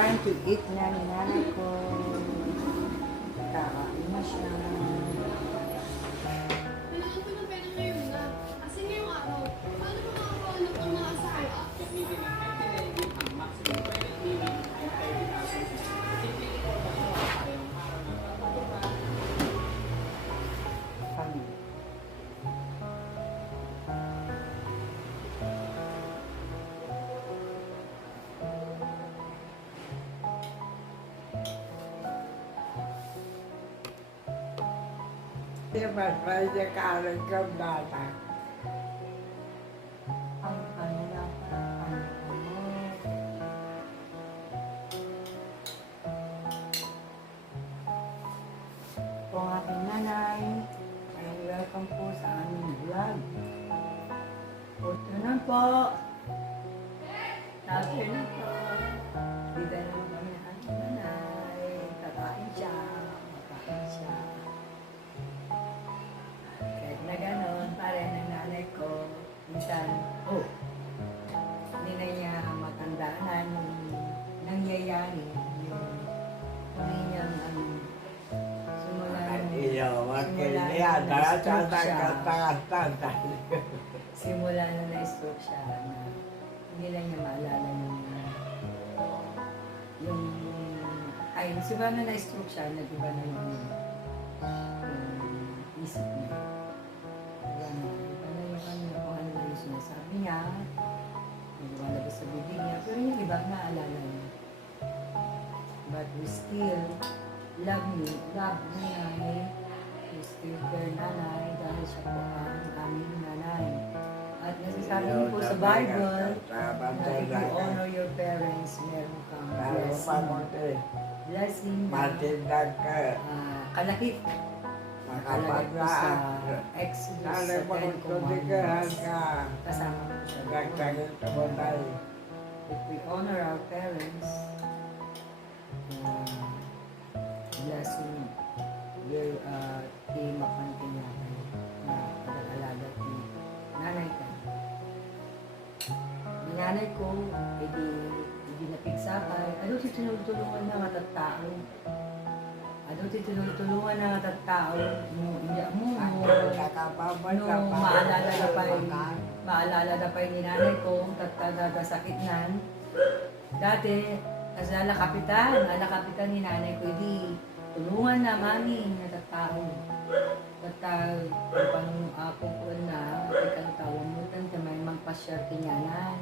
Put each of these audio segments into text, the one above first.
Trying to eat na ni nanay ko. Kakain na siya. Kailangan ko ng pera ngayon na. Kasi ngayong araw, paano makakakuha ng mga asawa? Kami. Mas may nakaroon kang bata. Ang kanila ang po ang aking nanay. Ay, welcome po sa aming vlog. Ito na po. Sabi na po. Dito na po kami ng aking nanay. Kakain siya. Makain siya. Kahit na gano'n, pare ng nanay ko. Minsan, hindi na niya matandaan nung nangyayari yung huli niyang simula Iyo, makilya, simula na na-stroke siya na hindi na niya maalala yung ay, simula na na-stroke siya, nag-iba na yung isip niya. Iba na yung kung ano na yung sinasabi niya, yung lumalabas sa bibig niya, pero yung iba naalala niya. But we still love nanay. We still care nanay dahil siya po ang aming nanay. At nasasabi niyo po sa Bible na if you honor your parents, meron kang blessing na kalakip. Nakalagay po sa Exodus sa 10 Commandments. Kasama po siya. If we honor our parents, blessing will makantinyakan na pag-alaga ni nanay ka. Ni nanay ko, hindi napigsakay. Ano tinutulungan na matatao? Ano tinutulungan na matatao? Maalala na pa ni nanay ko, sakitnan. Dati, kasi nalakapitan ni nanay ko, hindi tulungan na mami na tao. Kung ako ko na, ikang tawag mo, tanda may magpasyar kinyanan.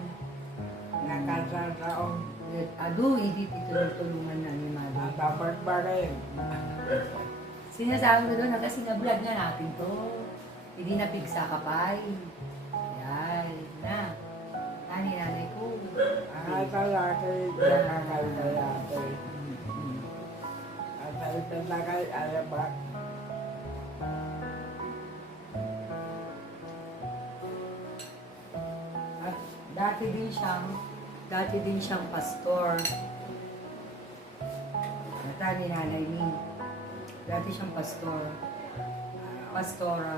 Nakasasawang Hindi tinutulungan na ni mami. dapat ba rin? Sinasabi ko doon na kasi na-vlog na natin to. Hindi napigsa ka pa eh. Yan, na. Nanay ko. Talaki, talaki. At talaki, alam ba? At dati din siyang pastor. Nata ni Nanay Min. Dati siyang pastor. Pastora.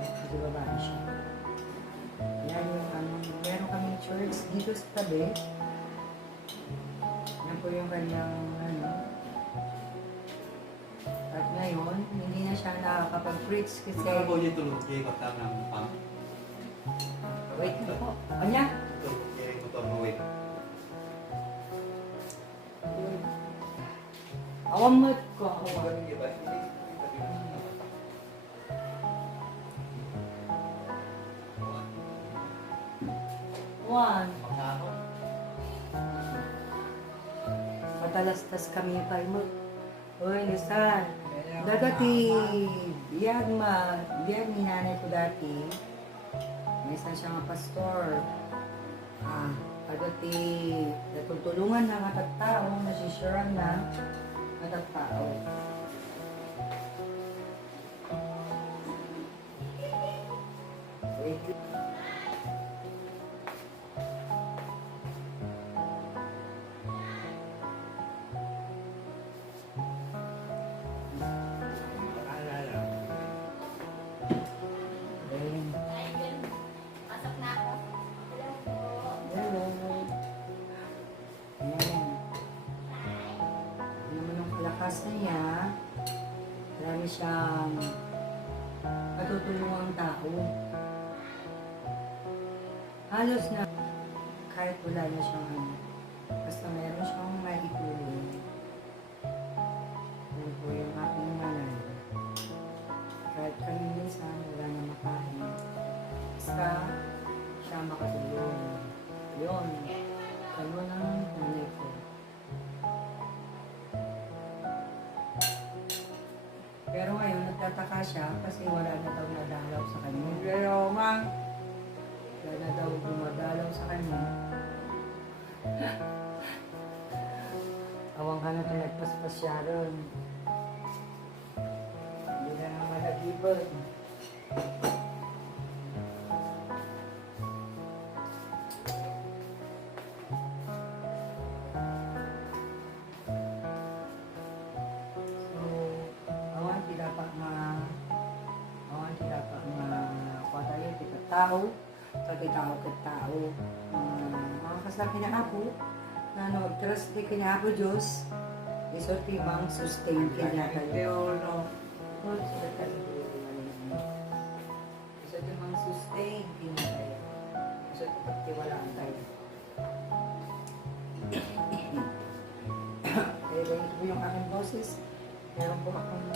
Kasi babae siya. Yan yung meron kaming church dito sa tabi. Yan po yung kanyang At ngayon, hindi na siya nakakapag-preach kasi... Ikaw po yung tulog kay Kapta ng pang. Wait na po. Anya? Tulog kay motor mo wait. Awamot ko ako. One. Matalastas kami kay mo. Uy, Lusan. Dati, biyag ni nanay ko dati. May isa siyang pastor. Dati, natutulungan na matatao, nasisyaran na matatao. Wait. Pasok na ako. Hello. Ayan. marami siyang matutulungang tao. Halos na kahit wala na siyang ano, basta meron siyang maitulong. Yun po yung aking nanay. Kahit kami minsan wala na makain. Basta siya makatulong. Yun. Kayo ng nanay ko. Pero ngayon, nagtataka siya kasi wala na daw nadalaw sa kanya. Pero man, Wala na daw dumadalaw sa kanya. Awang ka na ito nagpaspas siya ron. Hindi na naman nag-ibon. So, awan tidak pa kuha tayo, kita tao, tao. Mga kasal kinaapo, na trust di kinaapo Diyos, isot timang sustain kinakayo. Isot timang sustain kinakayo. Isot pagtiwalaan tayo. Kaya ganito po yung aking boses. Meron po akong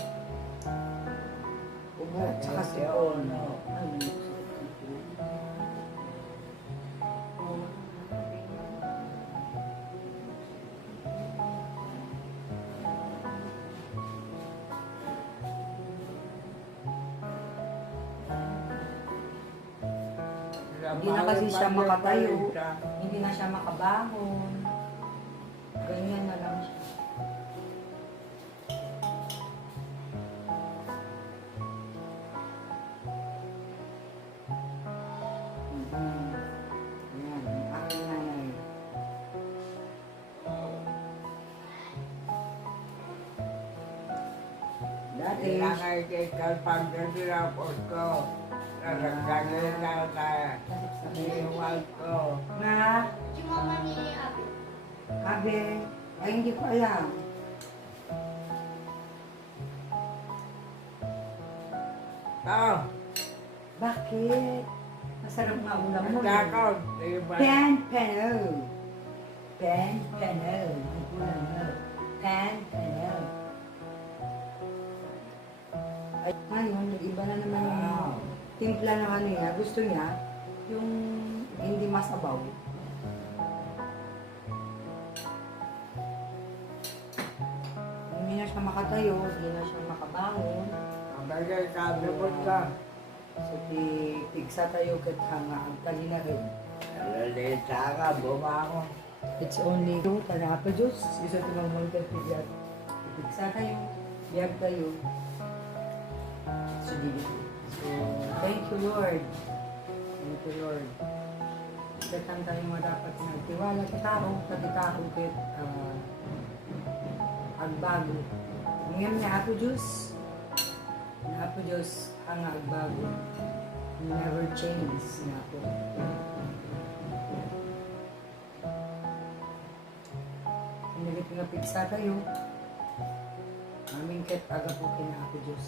ubo at saka sipon. Hindi na kasi siya makatayo. Hindi na siya makabangon. Ganyan na lang siya. Ayan, ang aking nanay. Dati, kailangan kay pagdadirapot ko. Nagagagawin na tayo. Iniwan ko. na, Yung mama ni Abby. Abe, ay hindi ko alam. Oh, Bakit? Masarap nga ulam mo. takot. Diba? Pan-pano. Pan-pano. Ang ulam mo. Pan-pano. Ay, ngayon, nag-iba na naman yung Wow. timpla na kanina. Gusto niya yung hindi masabaw. Hindi na siya makatayo, hindi na siya makabangon. Ang bagay kadabot ka. So, pigsa tayo kat hanga ang talina rin. Lalita ka, bumangon. It's only two, tanapa Diyos. Isa ito mga mga pigyan. Pigsa tayo, biyag tayo. So, thank you Lord. Thank you Lord. Katan tayo mga dapat nagtiwala sa tao, tao kit agbago. Ngayon na ako Diyos. Na ako Diyos ang agbago. Never change na ako. Nagit nga pigsa tayo. Aming kit aga po kina ako Diyos.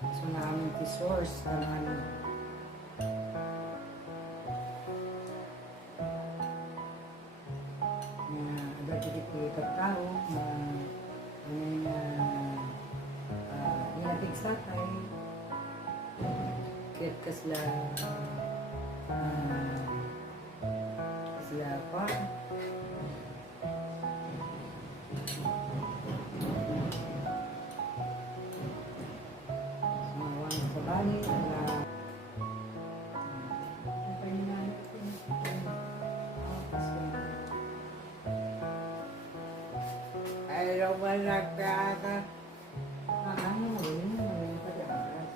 So na aming source na namin. Na agad dito tao na inapigsa tayo. Kit kasla kasla pa. Sumawan sa bani na Ayaw mo nagkaanak. ano mo yun? Yung pag-aaras.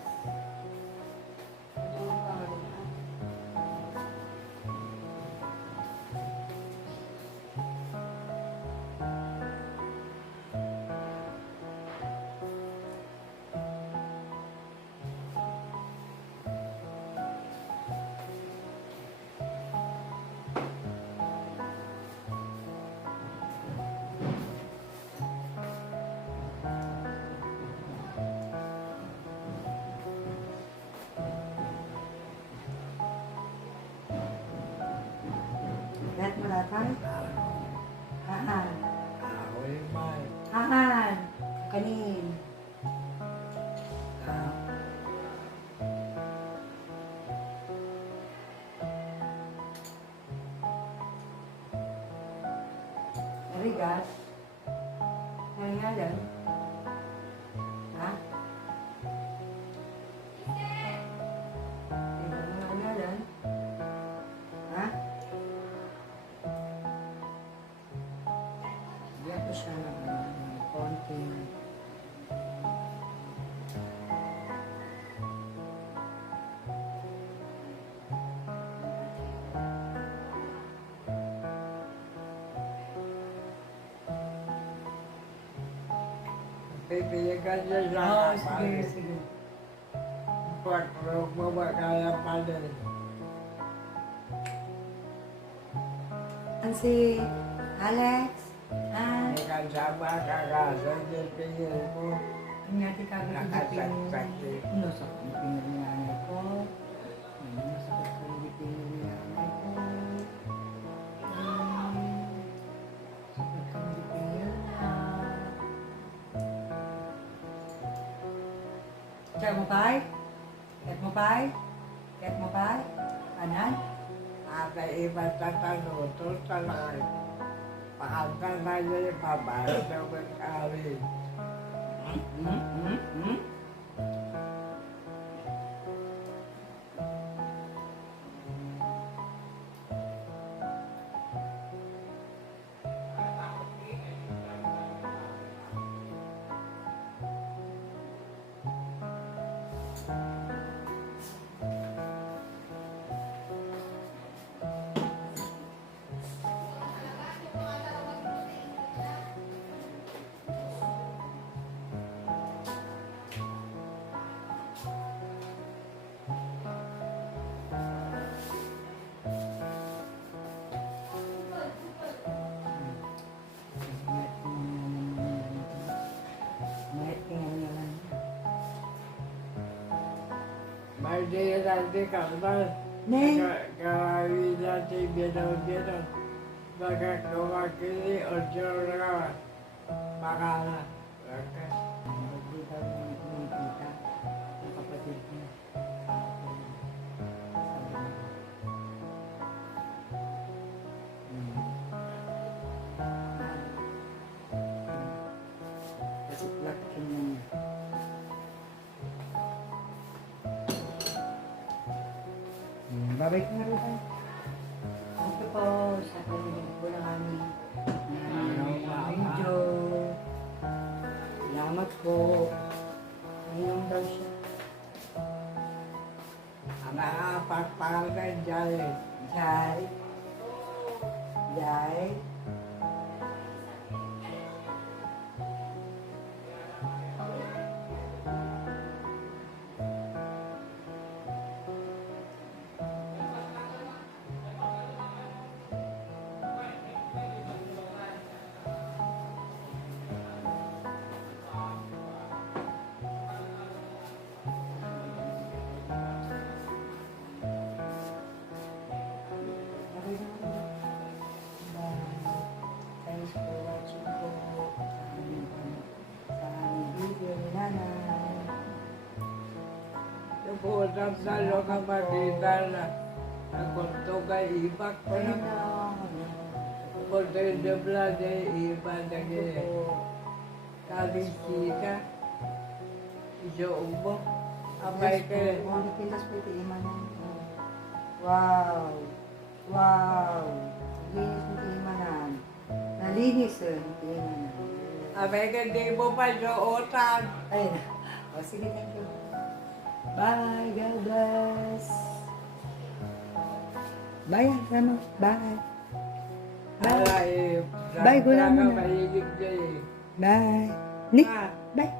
Bakay? Haan. Ako yung man. Haan. Kanin. Narigat? Nangyayari? Ha? Nangyayari? Ha? Diyan ko siya ng konti. Pipilikan niya sa Oo, kapal. sige. Pag mo ba kaya pa din? Ang si Alex? Ah, May kasama ka kaso yung pingin mo. ang yati kagad Nakasaksak eh. Nasakit ang pinag-nanay ko. Nasakit ang pinag-nanay ko. Sakit ang pinag-nanay. Check mo pa'y? Check mo pa'y? Check mo pa'y? Kanan? Ata iba tataluto talaga. Pakanta na niya yung babae na mag-awin. May di natin kalman. Neng. Kawin natin ginaw-ginaw. Baka kumakili o tiyora. Baka na. Baka. Hindi daw nakikita ng kapatid niya. Kasi lakin na niya. Babay ka na rin tayo. Thank you po sa paninig po ng aming video. Salamat po. Ngayon daw siya. Ang nakapagpangan dyan. Jai. Jai. Thanks for watching po sa aming video ni Nanay. Nabutan na lang ang makita na. Nakunto ka ibak pa Ayun na. na. Nakunto yung debla na iba na Ito po. kalisika. Isoong mo. Yes Abay ka. po. Mga pilas po ito iman na. Wow. Wow. Linis mo ito imanan. Nalinis ito imanan. Abay ka di mo pa suotan. Ayun na. O sige, thank you. Bye. God bless. Bye, Ramo. Bye. Bye. Alay. Bye, gula mo na. Mahilig dyan eh. Bye. Nick. Ah. Bye.